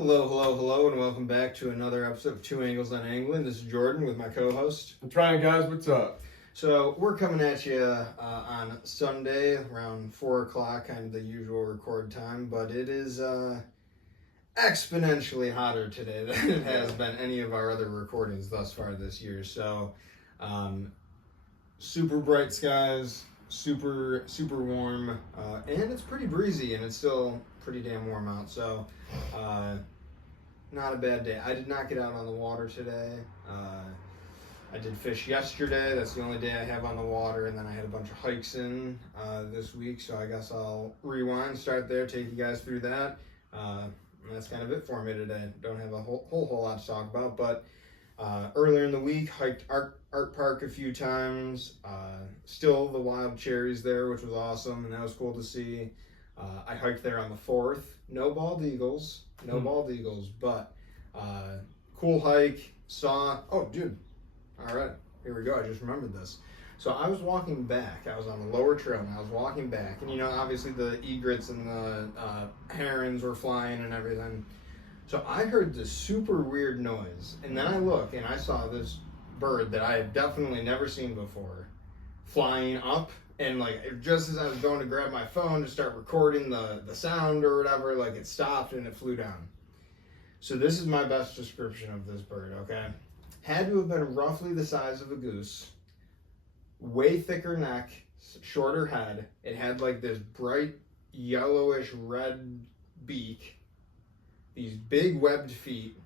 Hello, hello, hello, and welcome back to another episode of Two Angles on Angling. This is Jordan with my co-host. I'm trying, guys. What's up? So we're coming at you on Sunday around 4 o'clock, kind of the usual record time, but it is exponentially hotter today than it has been any of our other recordings thus far this year. So super bright skies, super warm, and it's pretty breezy, and it's still pretty damn warm out. So not a bad day. I did not get out on the water today. I did fish yesterday. That's the only day I have on the water, and then I had a bunch of hikes in this week, so I guess I'll rewind, start there, take you guys through that. And that's kind of it for me today. Don't have a whole lot to talk about, but earlier in the week, hiked Art Park a few times. Still the wild cherries there, which was awesome, and that was cool to see. I hiked there on the 4th. No bald eagles, but cool hike. Oh, dude. All right, here we go. I just remembered this. So I was walking back. I was on the lower trail, and I was walking back. And, obviously the egrets and the herons were flying and everything. So I heard this super weird noise. And then I look, and I saw this bird that I had definitely never seen before flying up. And, just as I was going to grab my phone to start recording the sound or whatever, it stopped and it flew down. So this is my best description of this bird, okay? Had to have been roughly the size of a goose, way thicker neck, shorter head. It had, this bright yellowish red beak, these big webbed feet,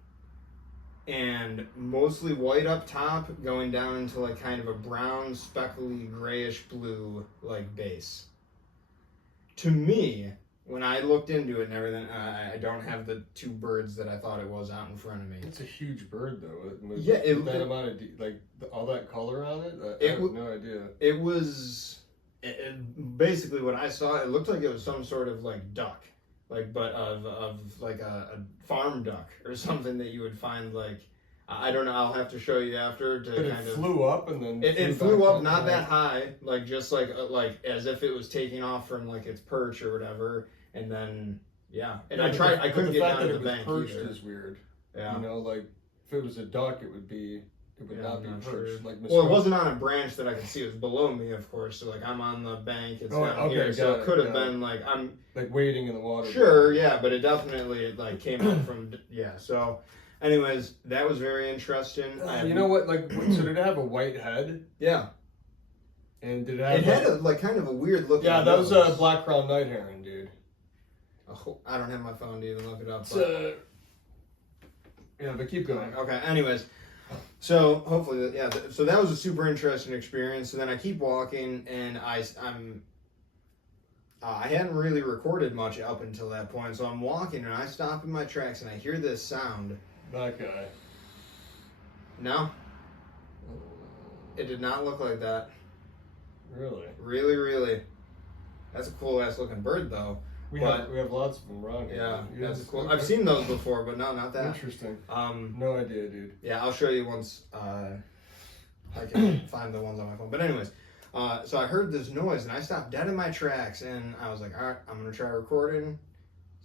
and mostly white up top, going down into kind of a brown, speckly, grayish blue base. To me, when I looked into it and everything, I don't have the two birds that I thought it was out in front of me. It's a huge bird, though. All that color on it. I have no idea. It was basically what I saw. It looked like it was some sort of duck. But of a farm duck or something that you would find I don't know. I'll have to show you after. But it flew up and then it flew up not that high, just as if it was taking off from its perch or whatever, and then and I tried. I couldn't get down to the bank perched either. Is weird. Yeah, if it was a duck, it would be. It would not be perched. Sure. Well, it wasn't on a branch that I could see. It was below me, of course. So I'm on the bank. It's down here. So it could have been I'm wading in the water. Sure, yeah, but it definitely came up from So, anyways, that was very interesting. You know what? So did it have a white head? Yeah. And did it have? It had a kind of a weird looking. Yeah, that was a black crown night heron, dude. I don't have my phone to even look it up. Yeah, but keep going. Okay. Anyways. So hopefully, so that was a super interesting experience. So then I keep walking, and I hadn't really recorded much up until that point. So I'm walking, and I stop in my tracks, and I hear this sound. That guy. No, it did not look like that. Really? Really. That's a cool ass looking bird, though. We have lots of them around here. Yeah, that's cool. I've seen those before, but no, not that. Interesting. No idea, dude. Yeah, I'll show you once I can find the ones on my phone. But anyways, so I heard this noise, and I stopped dead in my tracks, and I was like, all right, I'm going to try recording.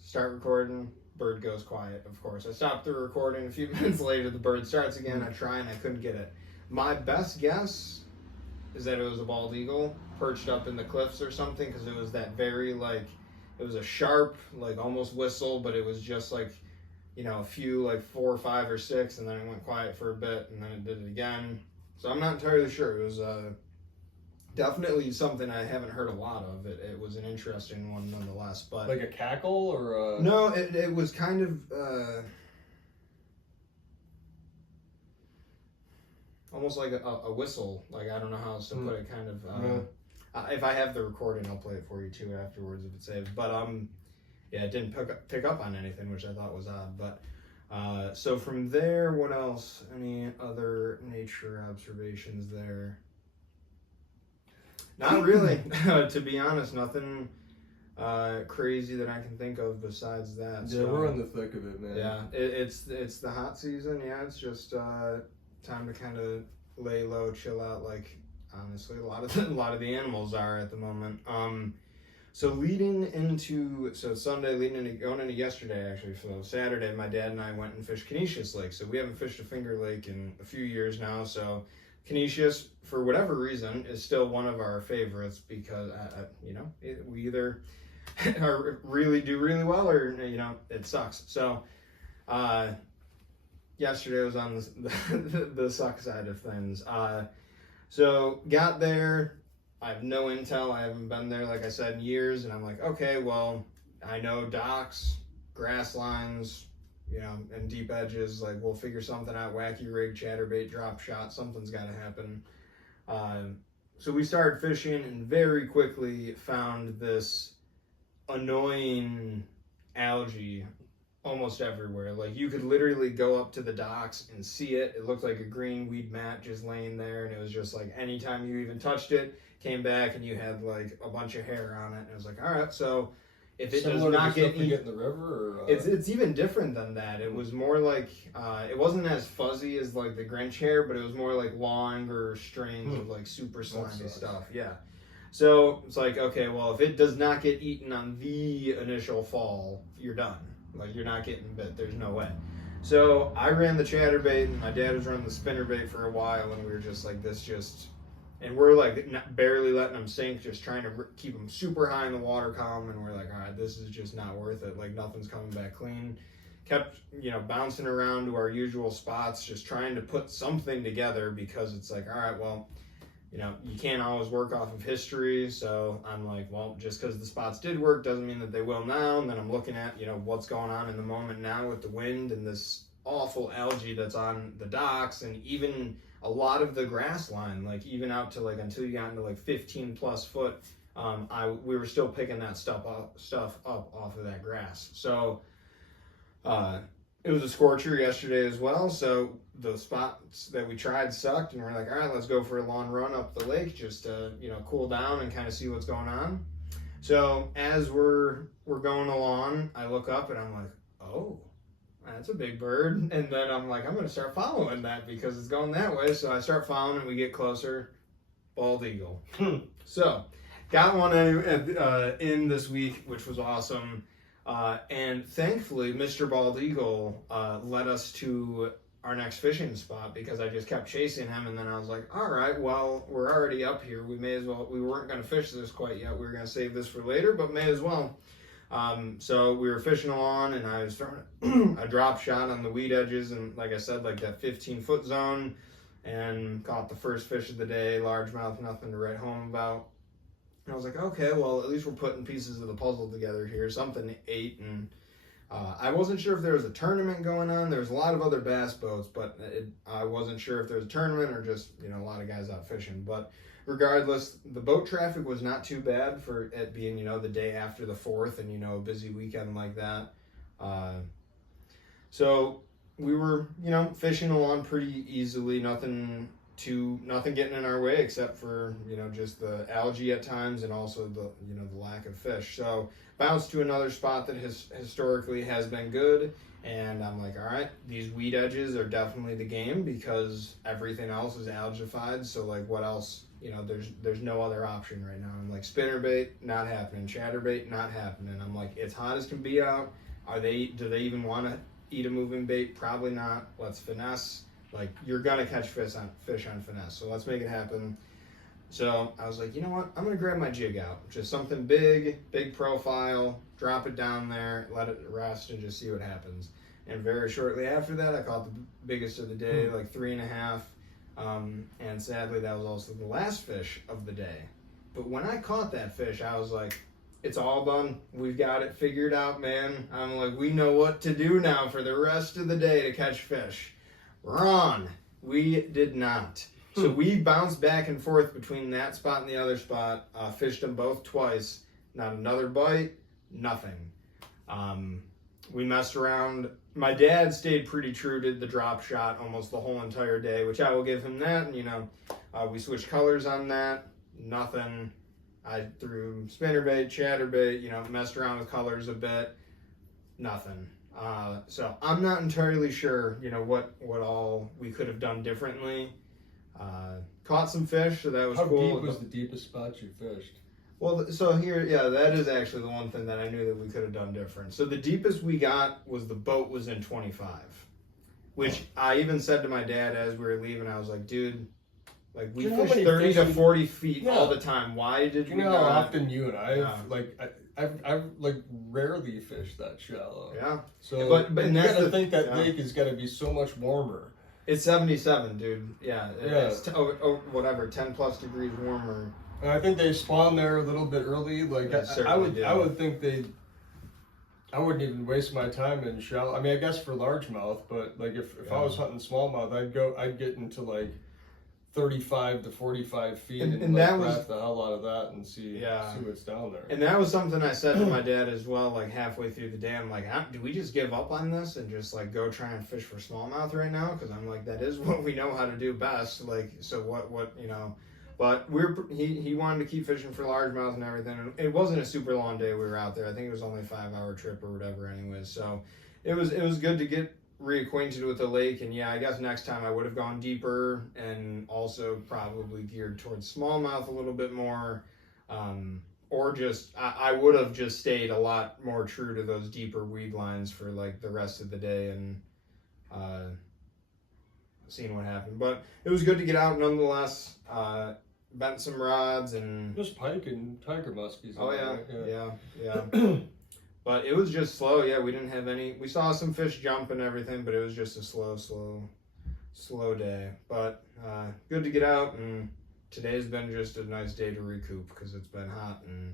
Start recording. Bird goes quiet, of course. I stopped the recording. A few minutes later, the bird starts again. I try, and I couldn't get it. My best guess is that it was a bald eagle perched up in the cliffs or something, because it was that very, it was a sharp, almost whistle, but it was just a few, 4, 5, or 6, and then it went quiet for a bit, and then it did it again. So I'm not entirely sure. It was definitely something I haven't heard a lot of. It was an interesting one nonetheless. But a cackle or a... No, it was kind of almost like a whistle. I don't know how else to put it, kind of... if I have the recording, I'll play it for you too afterwards if it saves. But it didn't pick up on anything, which I thought was odd. But so from there, what else? Any other nature observations there? Not really, to be honest. Nothing crazy that I can think of besides that. Yeah, so, we're in the thick of it, man. Yeah, it's the hot season. Yeah, it's just time to kind of lay low, chill out. Honestly, a lot of the animals are at the moment. So Sunday, going into yesterday actually. So Saturday, my dad and I went and fished Canisius Lake. So we haven't fished a Finger Lake in a few years now. So Canisius, for whatever reason, is still one of our favorites because we either really do really well or it sucks. So yesterday was on the suck side of things. So got there. I have no intel. I haven't been there, like I said, in years. And I'm like, okay, well, I know docks, grass lines, and deep edges. Like, we'll figure something out. Wacky rig, chatterbait, drop shot. Something's got to happen. So we started fishing and very quickly found this annoying algae almost everywhere. Like, you could literally go up to the docks and see it. It looked like a green weed mat just laying there. And it was just like, anytime you even touched it, came back and you had like a bunch of hair on it, and I was like, all right, so if it does not get in the river, or it's even different than that. It was more like it wasn't as fuzzy as like the Grinch hair, but it was more like longer strands of like super slimy stuff. Yeah. So it's like, okay, well, if it does not get eaten on the initial fall, you're done. Like, you're not getting bit. There's no way. So I ran the chatterbait, and my dad was running the spinnerbait for a while, and we were just like, and we're like barely letting them sink, just trying to keep them super high in the water column. And we're like, all right, this is just not worth it. Like, nothing's coming back clean. Kept, bouncing around to our usual spots, just trying to put something together, because it's like, all right, well, you can't always work off of history. So I'm like, well, just because the spots did work doesn't mean that they will now. And then I'm looking at, what's going on in the moment now with the wind and this awful algae that's on the docks, and even a lot of the grass line, like even out to like until you got into like 15 plus foot, we were still picking that stuff up off of that grass. So it was a scorcher yesterday as well. So the spots that we tried sucked, and we're like, all right, let's go for a long run up the lake just to cool down and kind of see what's going on. So as we're going along, I look up and I'm like, oh, that's a big bird. And then I'm like, I'm going to start following that because it's going that way. So I start following and we get closer. Bald eagle. So got one in this week, which was awesome. And thankfully, Mr. Bald Eagle led us to our next fishing spot, because I just kept chasing him. And then I was like, all right, well, we're already up here. We may as well. We weren't going to fish this quite yet. We were going to save this for later, but may as well. So we were fishing along, and I was throwing a drop shot on the weed edges, and like I said, like that 15-foot zone, and caught the first fish of the day, largemouth, nothing to write home about. And I was like, okay, well, at least we're putting pieces of the puzzle together here. Something ate, and I wasn't sure if there was a tournament going on. There was a lot of other bass boats, but I wasn't sure if there was a tournament or just, a lot of guys out fishing. But regardless, the boat traffic was not too bad for it being, the day after the 4th and, a busy weekend like that. So we were, fishing along pretty easily, nothing getting in our way except for, just the algae at times, and also the lack of fish. So bounced to another spot that historically has been good. And I'm like, all right, these weed edges are definitely the game, because everything else is algified. So like, what else? There's no other option right now. I'm like, spinnerbait, not happening. Chatterbait, not happening. I'm like, it's hot as can be out. Do they even want to eat a moving bait? Probably not. Let's finesse. Like, you're gonna catch fish on finesse. So let's make it happen. So I was like, you know what? I'm gonna grab my jig out. Just something big profile, drop it down there, let it rest, and just see what happens. And very shortly after that, I caught the biggest of the day, like 3.5. And sadly, that was also the last fish of the day. But when I caught that fish, I was like, it's all done. We've got it figured out, man. I'm like, we know what to do now for the rest of the day to catch fish. Wrong. We did not. So we bounced back and forth between that spot and the other spot, fished them both twice, not another bite, nothing. We messed around. My dad stayed pretty true to the drop shot almost the whole entire day, which I will give him that. And, we switched colors on that, nothing. I threw spinnerbait, chatterbait, messed around with colors a bit, nothing. So I'm not entirely sure, what all we could have done differently. Caught some fish, so that was cool. How deep was the deepest spot you fished? Well, so here, yeah, that is actually the one thing that I knew that we could have done different. So the deepest we got was the boat was in 25, which I even said to my dad as we were leaving. I was like, dude, like we You know how fish many 30 to fishing- 40 feet Yeah. all the time. Why did You we know how not? often you and I Yeah. I've like rarely fished that shallow. Yeah, So but you that's gotta the- think that yeah. lake is gotta be so much warmer. it's 77, dude. Yeah, Yeah. it's whatever, 10 plus degrees warmer. And I think they spawn there a little bit early. Like They I certainly do. would think they. I wouldn't even waste my time in shallow. I mean, I guess for largemouth, but like if I was hunting smallmouth, I'd get into like 35 to 45 feet And and that like was- grab the hell out of that and see Yeah. what's down there. And that was something I said to my dad as well, like halfway through the day. I'm like, do we just give up on this and just like go try and fish for smallmouth right now? Because I'm like, that is what we know how to do best. Like, so what you know. But he wanted to keep fishing for largemouth and everything. And it wasn't a super long day we were out there. I think it was only a 5-hour trip or whatever. Anyways, so it was good to get reacquainted with the lake. And yeah, I guess next time I would have gone deeper and also probably geared towards smallmouth a little bit more. Or just I would have just stayed a lot more true to those deeper weed lines for like the rest of the day and seeing what happened. But it was good to get out nonetheless. Bent some rods and There's pike and tiger muskies. oh in yeah, there, yeah. But it was just slow. Yeah, we didn't have any. We saw some fish jump and everything, but it was just a slow day. But good to get out, and today's been just a nice day to recoup because it's been hot and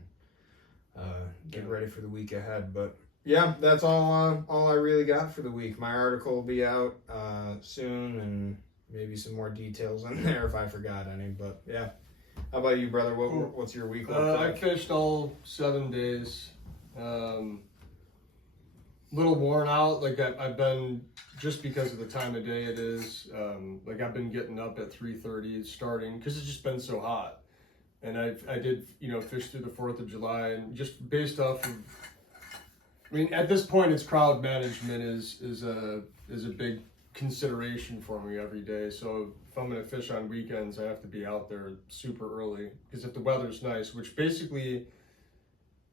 get ready for the week ahead. But yeah, that's all I really got for the week. My article will be out soon, and maybe some more details in there if I forgot any. But yeah, how about you, brother? What's your week look I like? fished all 7 days. Little worn out. Like I've been, just because of the time of day it is. Like I've been getting up at 3:30 starting because it's just been so hot. And I did fish through the 4th of July, and just based off of. I mean, at this point, it's crowd management is a big consideration for me every day. So if I'm going to fish on weekends, I have to be out there super early, because if the weather's nice, which basically,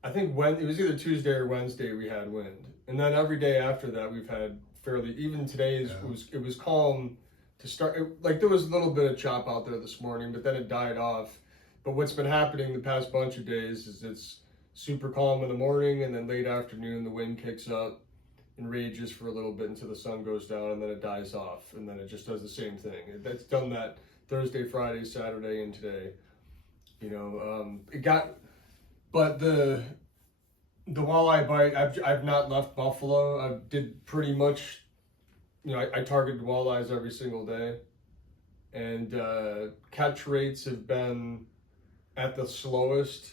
I think when it was either Tuesday or Wednesday, we had wind, and then every day after that we've had fairly. Even today it was calm to start. Like there was a little bit of chop out there this morning, but then it died off. But what's been happening the past bunch of days is it's super calm in the morning, and then late afternoon the wind kicks up and rages for a little bit until the sun goes down, and then it dies off, and then it just does the same thing. It's done that Thursday, Friday, Saturday, and today. But the walleye bite, I've not left Buffalo. I did pretty much, I targeted walleyes every single day, and catch rates have been at the slowest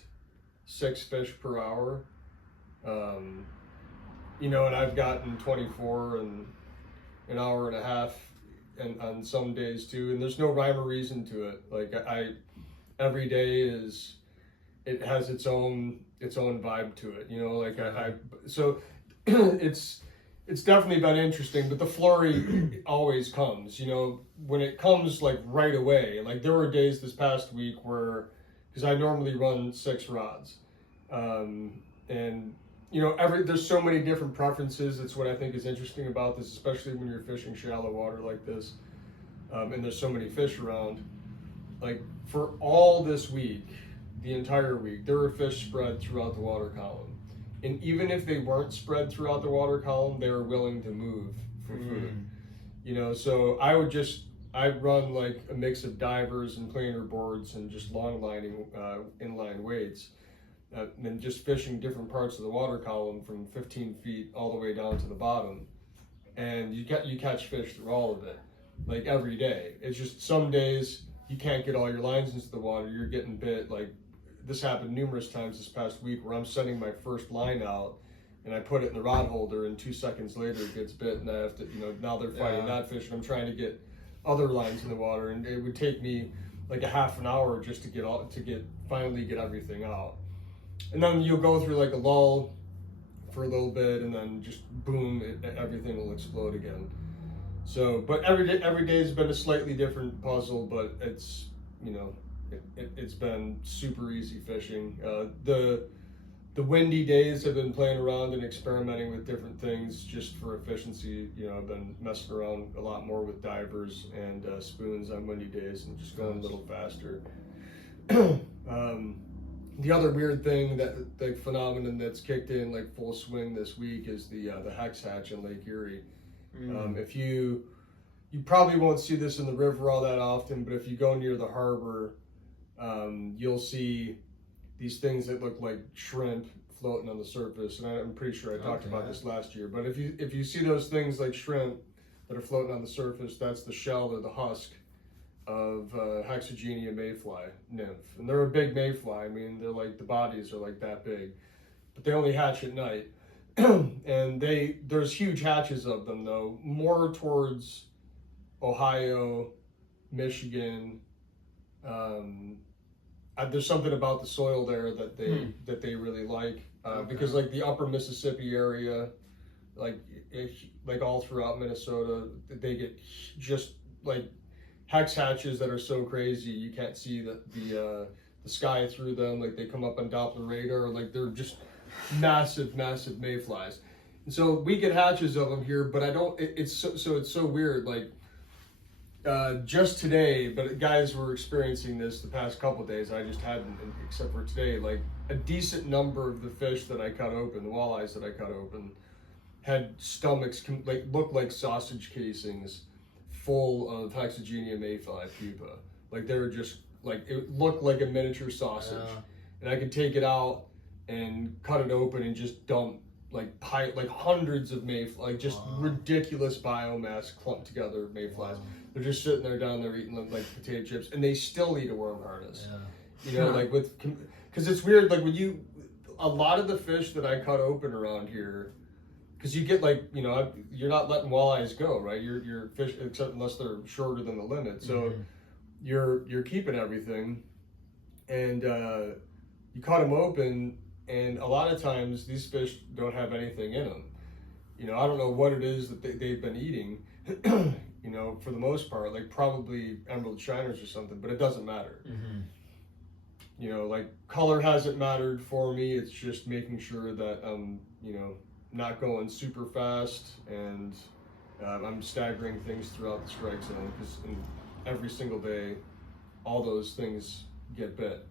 6 fish per hour. And I've gotten 24 and an hour and a half, and on some days too. And there's no rhyme or reason to it. Like every day it has its own vibe to it. So it's definitely been interesting. But the flurry always comes. When it comes like right away. Like there were days this past week where, because I normally run 6 rods, and there's so many different preferences. It's what I think is interesting about this, especially when you're fishing shallow water like this, and there's so many fish around. Like for all this week, the entire week, there were fish spread throughout the water column, and even if they weren't spread throughout the water column, they were willing to move for food. So I'd run like a mix of divers and planer boards and just long lining inline weights. And just fishing different parts of the water column from 15 feet all the way down to the bottom, and you catch fish through all of it, like every day. It's just some days you can't get all your lines into the water, you're getting bit. Like this happened numerous times this past week where I'm setting my first line out and I put it in the rod holder, and 2 seconds later it gets bit, and I have to, now they're fighting that fish, and I'm trying to get other lines in the water, and it would take me like a half an hour just to finally get everything out. And then you'll go through like a lull for a little bit, and then just boom, everything will explode again. So, but every day has been a slightly different puzzle, but it's, it's been super easy fishing. The windy days have been playing around and experimenting with different things just for efficiency. You know, I've been messing around a lot more with divers and spoons on windy days and just going a little faster. The other weird thing the phenomenon that's kicked in like full swing this week is the hex hatch in Lake Erie. If you probably won't see this in the river all that often, but if you go near the harbor, you'll see these things that look like shrimp floating on the surface. And I'm pretty sure I talked about this last year. But if you see those things like shrimp that are floating on the surface, that's the shell or the husk of Hexagenia mayfly nymph. And they're a big mayfly. I mean, they're like, the bodies are like that big, but they only hatch at night. And there's huge hatches of them though, more towards Ohio, Michigan. There's something about the soil there that they really like, because like the upper Mississippi area, like all throughout Minnesota, they get just like hex hatches that are so crazy you can't see the sky through them. Like they come up on Doppler radar, like they're just massive mayflies. And so we get hatches of them here, but I don't. It's so weird. Like just today, but guys were experiencing this the past couple of days. I just hadn't, except for today. Like a decent number of the fish that I cut open, the walleyes that I cut open, had stomachs looked like sausage casings full of Hexagenia mayfly pupa. Like they were just like, it looked like a miniature sausage. And I could take it out and cut it open and just dump like hundreds of mayflies, like just ridiculous biomass clumped together mayflies. They're just sitting there down there eating them like potato chips, and they still eat a worm harness. You know, like because it's weird. Like when a lot of the fish that I cut open around here, because you get like, you know, you're not letting walleyes go, right? You're fish, except unless they're shorter than the limit. So you're keeping everything, and you cut them open. And a lot of times these fish don't have anything in them. You know, I don't know what it is that they've been eating, you know, for the most part, like probably emerald shiners or something, but it doesn't matter. You know, like color hasn't mattered for me. It's just making sure that you know, not going super fast, and I'm staggering things throughout the strike zone, because every single day, all those things get bit.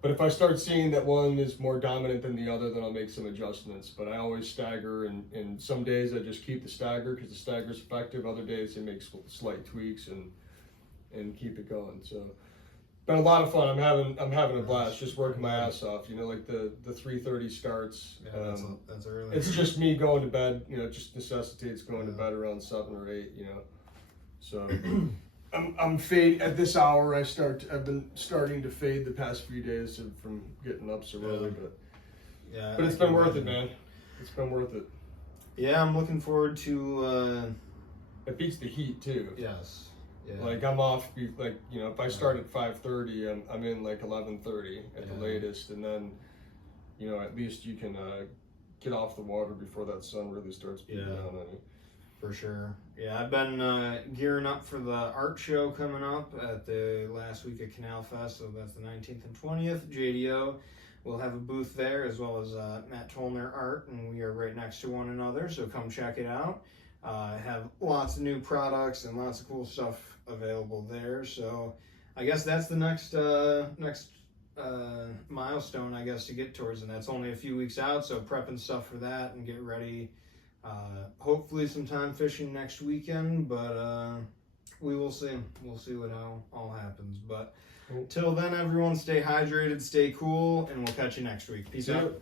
But if I start seeing that one is more dominant than the other, then I'll make some adjustments. But I always stagger, and some days I just keep the stagger because the stagger is effective. Other days I make slight tweaks and keep it going. So, been a lot of fun. I'm having a blast, just working my ass off. You know, like the 3:30 starts. Yeah, that's early. It's just me going to bed. You know, it just necessitates going to bed around 7 or 8. You know, so. I'm fade at this hour. I've been starting to fade the past few days from getting up so early, but it's been worth it, man. It's been worth it. Yeah, I'm looking forward to. It beats the heat too. Yes. Yeah. Like I'm off. Like, you know, if I start at 5:30, I'm in like 11:30 at the latest, and then, you know, at least you can get off the water before that sun really starts beating down on you. For sure. Yeah, I've been gearing up for the art show coming up at the last week of Canal Fest, so that's the 19th and 20th. JDO will have a booth there, as well as Matt Tolner Art, and we are right next to one another, so come check it out. Have lots of new products and lots of cool stuff available there, so I guess that's the next milestone, I guess, to get towards, and that's only a few weeks out, so prepping stuff for that and get ready. Hopefully some time fishing next weekend, but we will see. We'll see what all happens. But till then, everyone, stay hydrated, stay cool, and we'll catch you next week. Peace out.